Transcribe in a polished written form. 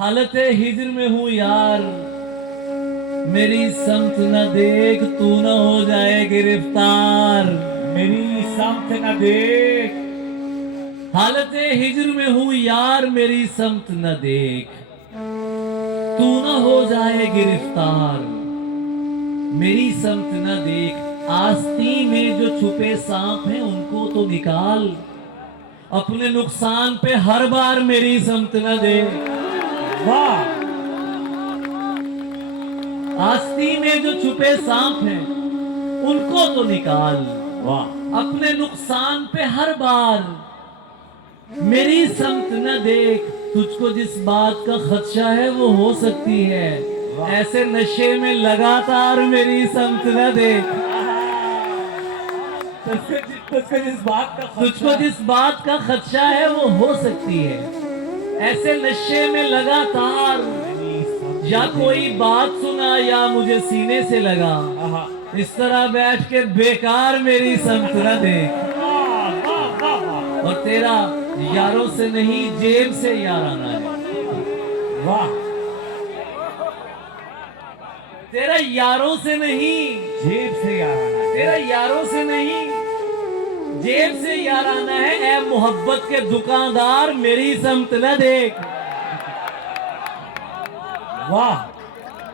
हालत हिज्र में हूँ यार, मेरी समत न देख, तू न हो जाए गिरफ्तार। मेरी समत न देख। हालत हिज्र में हूँ यार, मेरी समत न देख, तू न हो जाए गिरफ्तार। मेरी समत न देख, आस्ती में जो छुपे सांप हैं उनको तो निकाल, अपने नुकसान पे हर बार मेरी समत न देख। वाह आस्ती में जो छुपे सांप हैं उनको तो निकाल, वाह अपने नुकसान पे हर बार मेरी समत न देख। तुझको जिस बात का खदशा है वो हो सकती है, ऐसे नशे में लगातार मेरी समत न देख। तुझको जिस बात का तुझको जिस बात का खदशा है वो हो सकती है, ऐसे नशे में लगातार। या कोई बात सुना या मुझे सीने से लगा, इस तरह बैठ के बेकार मेरी समत न देख। और तेरा यारों से नहीं जेब से यार आना है। वाह तेरा यारों से नहीं, जेब से यार आना है। तेरा यारों से नहीं जेब से यार आना है। ऐ मोहब्बत के दुकानदार मेरी समत न देख। वाह